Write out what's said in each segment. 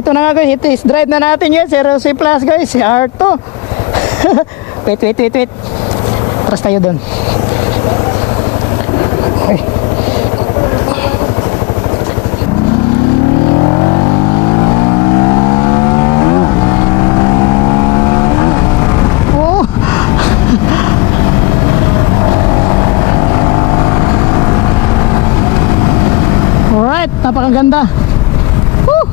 ito na nga guys, i-test drive na natin guys, RC Plus guys, si R2. Wait. Tras tayo doon. Okay. Oh. Alright, napakaganda. Woo!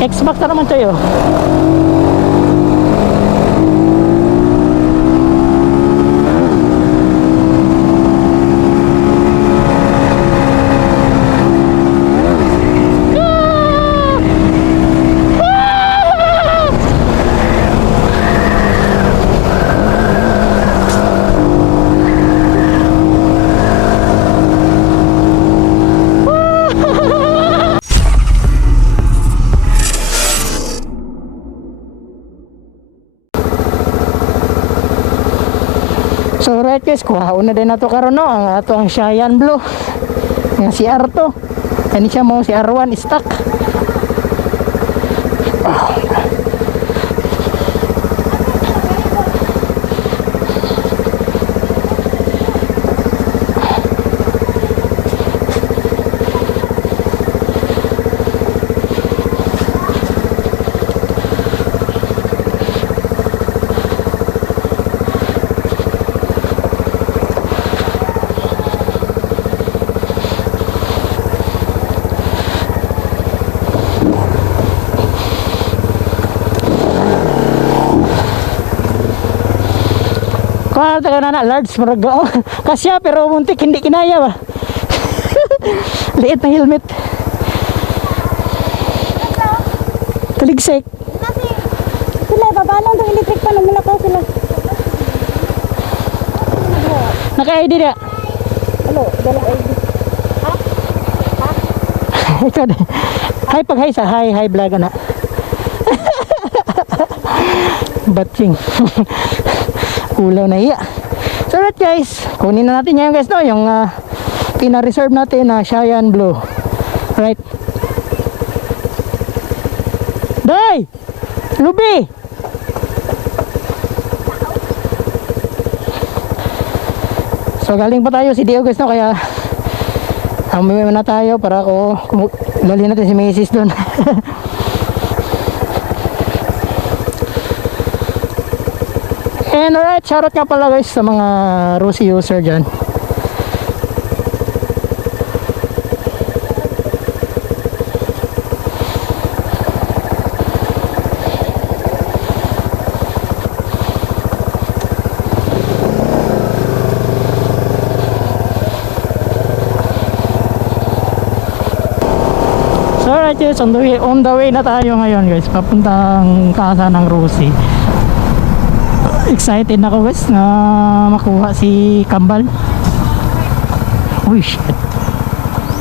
Xbox na naman tayo. So right guys, kuhaon na din nato karon no ang ato ang Cheyenne Blue nga si R2. Kani siya mo si R1 stock. Na large maraga kasya pero muntik hindi kinaya ba. Liit na helmet taligsik Sila babalong ng electric pa naman ako sila. naka-ID dia. Hello, dalang ID. Ikaw na. Hi pag hi sa hi vlog na. Batching. Ulaw na iya. So right guys, kunin na natin ngayon guys no, yung pina-reserve natin na Cheyenne Blue. Right. Day! Lubi! So galing pa tayo si Dio guys no, kaya umuwi na tayo para ako lali natin si Macy's doon. And alright, shoutout nga pala guys sa mga Rusi user dyan. So alright guys, on the way na tayo ngayon guys, papuntang casa ng Rusi. Excited na ako guys na makuha si Kambal. Uy shit,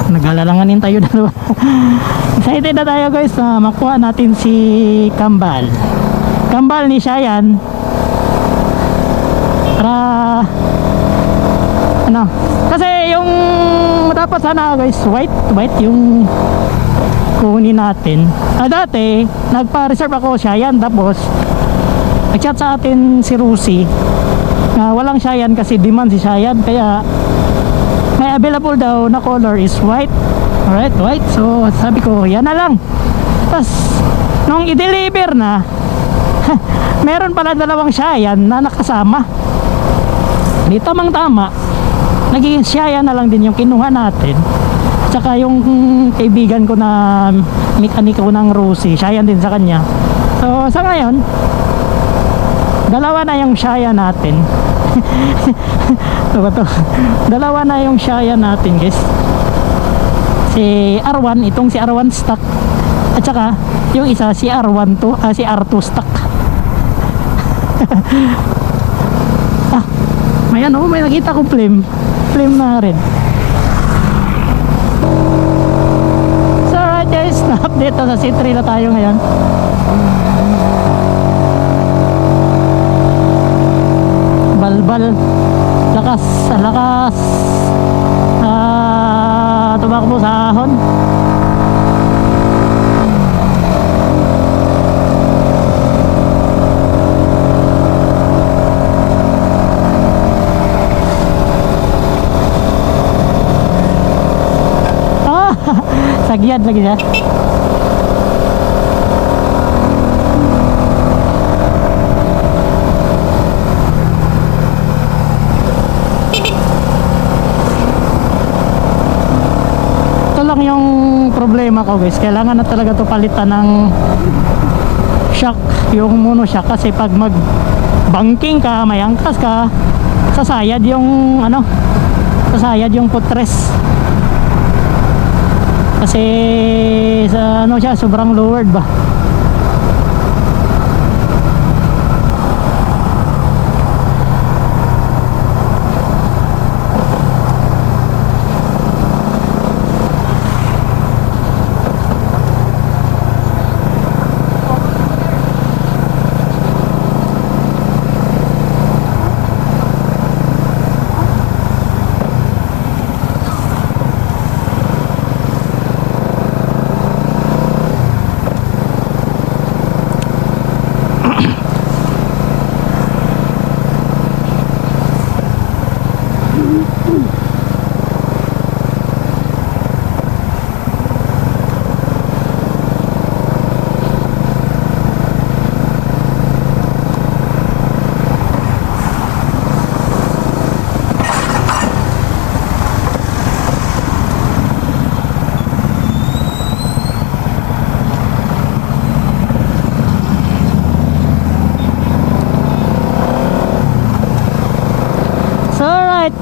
nag-alalanganin tayo dalawa. Excited na tayo guys na makuha natin si Kambal ni Cheyenne. Para ano, kasi yung dapat sana guys white yung kunin natin. Dati nagpa-reserve ako Cheyenne, tapos nag-chat sa atin si Rusi na walang Cheyenne kasi demand si Cheyenne, kaya may available daw na color is white. Alright, white. So sabi ko yan na lang. Tapos nung i-deliver na meron pala dalawang Cheyenne na nakasama. Di tamang tama, naging Cheyenne na lang din yung kinuha natin. Tsaka yung kaibigan ko na mekaniko ng Rusi, Cheyenne din sa kanya. So sa ngayon dalawa na yung Cheyenne natin. Dalawa na yung Cheyenne natin guys. Si R1, itong si R1 stock, at saka yung isa si R1 to, si R2 stock. May ano, may nakita ko flame na rin. So Update na sa C3 na tayo ngayon. Balbal. Lakas, lakas. Tumakbo sa ahon. Sagyad lagi siya. Ito lang yung problema ko guys. Kailangan na talaga to palitan ng shock, yung mono shock, kasi pag mag banking ka, may angkas ka, sasayad yung ano, sasayad yung footrest. Kasi sa ano siya, sobrang lowered ba.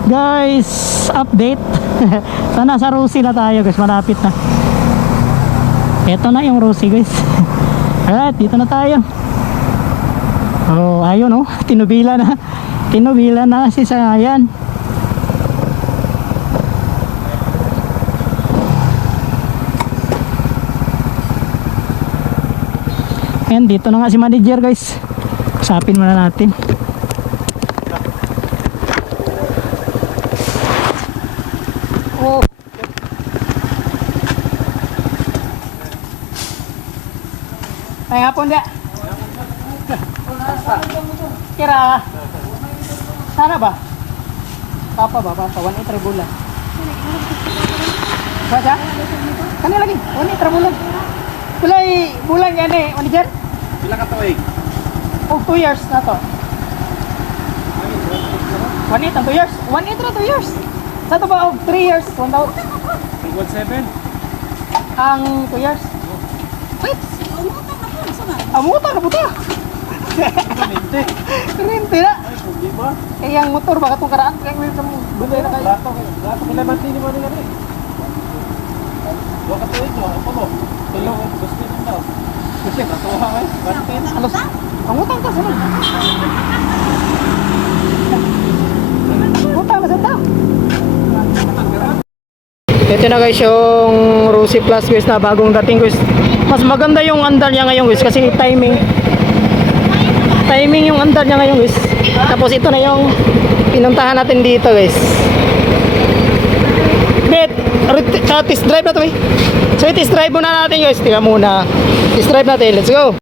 Guys, update. Sana sa Rosie na tayo guys, malapit na. Ito na yung Rosie guys. Alright, dito na tayo. Oh, ayun oh, tinubila na. Tinubila na si Sangayan. Ayan, dito na nga si manager guys. Usapin muna natin. Oh. Ay hapon dia. Kira. Sana ba? Papa ba? Papa, 1 bulan. Baca? Kani lagi, 1 bulan. Kulay bulan yan eh, manager? Pila ka tuig? Oh, 2 years na to. 1 ang 2 years? 1 years. Sa to ba? 3 years, 1 taon? 1.7? Ang 2 years? Wait! Amutan na puta! Hindi. Rinti na! Ay, hindi ba? Eh, yung motor baka itong karaan, kaya may bunday na kayo. Lato kilamantin mo nila rin. Huwag ka tuig mo, ako mo. Tulong, gusto nyo daw. Kasi natuwa kayo, bantin. Alos, amutan ka, sana. Puta, masanda. Ito na guys yung Rosie Plus guys na bagong dating guys. Mas maganda yung andar niya ngayon guys kasi timing yung andar niya ngayon guys. Tapos ito na yung pinuntahan natin dito guys. Bet, test drive na to eh. So test drive muna natin guys. Tingnan muna. Test drive natin. Let's go.